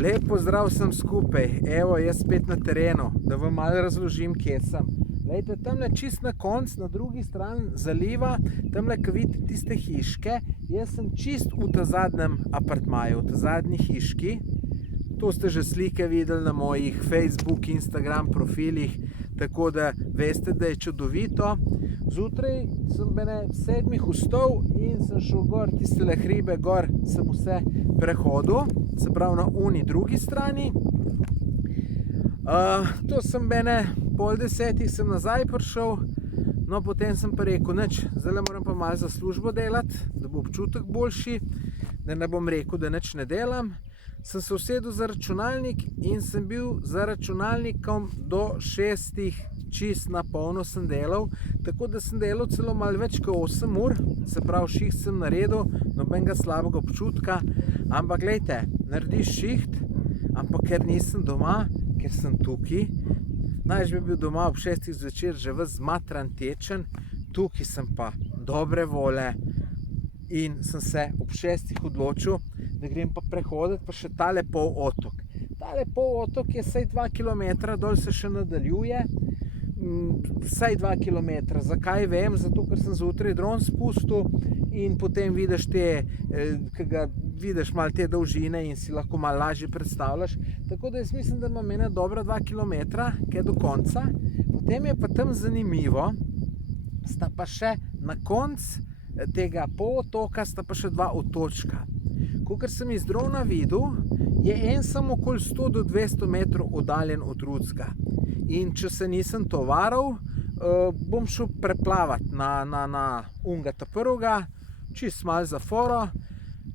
Lep pozdrav vsem skupaj, evo jaz spet na terenu, da vam malo razložim, kje sem. Lejte, tamle čist na konc, na drugi strani zaliva, tamle, ko vidite tiste hiške, jaz sem čist v ta zadnjem apartmaju, v ta zadnji hiški. To ste že slike videli na mojih Facebook, Instagram profilih, tako da veste, da je čudovito. Zjutraj sem bene 7 vstal in sem šel gor, tistele hribe gor, sem vse prehodil, se pravi na uni drugi strani. To sem bene pol 10 sem nazaj prišel, no potem sem pa rekel, nič, zdaj moram pa malo za službo delati, da bo občutek boljši, da ne bom rekel, da nič ne delam. Sem se usedel za računalnik in sem bil za računalnikom do 6 čist na polno sem delal, tako da sem delal celo malo več kot 8 ur, se pravi šiht sem naredil, nobenega slabega občutka, ampak glejte, narediš šiht, ampak ker nisem doma, ker sem tukaj, največ bi bil doma ob 6 zvečer že ves zmatran, tečen, tukaj sem pa dobre vole in sem se ob 6 odločil, da grem pa prehoditi pa še tale pol otok. Tale pol otok je saj 2 km, dol se še nadaljuje, vsaj 2 km. Zakaj vem? Zato, ker sem zjutraj dron spustil in potem vidiš te, ki ga vidiš malo te dolžine in si lahko malo lažje predstavljaš. Tako da jaz mislim, da imam ene dobra 2 km, kaj do konca. Potem je pa tam zanimivo, sta pa še na konc tega polotoka sta pa še 2 otočka. Kakor sem iz drona videl, je en samo okoli 100 do 200 metrov oddaljen od drugega. In če se nisem tovaril, bom šel preplavati na unga ta prvega, čist malo za foro.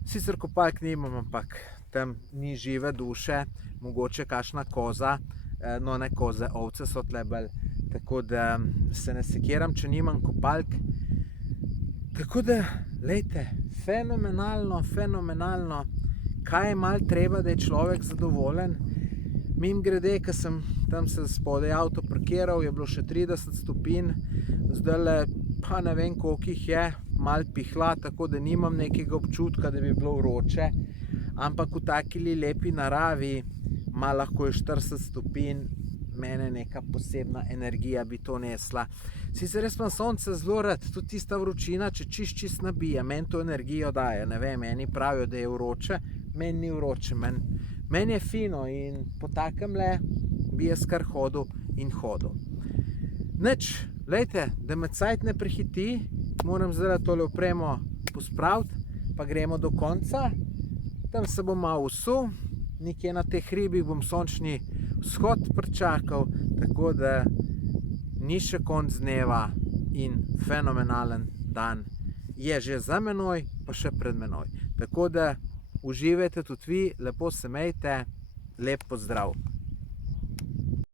Sicer kopalk nimam, ampak tam ni žive duše, mogoče kakšna koza, no ne koze, ovce so tle bolj, tako da se ne sekiram, če nimam kopalk. Tako da, lejte, fenomenalno, fenomenalno, kaj je malo treba, da je človek zadovoljen. Mimogrede, ko sem tam se spodaj avto parkiral, je bilo še 30 stopinj, zdajle pa ne vem koliko jih je, malo pihla, tako da nimam nekega občutka, da bi bilo vroče, ampak v takili lepi naravi ima lahko 40 stopinj, mene neka posebna energija bi to nesla. Sicer jaz imam sonce zelo rad, tudi tista vročina, če čist nabija, meni to energijo daje, ne vem, eni pravijo, da je vroče, meni ni vroče, meni je fino in po takemle bi jaz kar hodil in hodil. Nič, lejte, da me cajt ne prehiti, moram zdaj tole opremo pospraviti, pa gremo do konca, tam se bom malo usul, nekje na teh hribih bom sončni vzhod pričakal, tako da ni še konc dneva in fenomenalen dan je že za menoj, pa še pred menoj. Tako da uživajte tudi vi, lepo se imejte, lep pozdrav.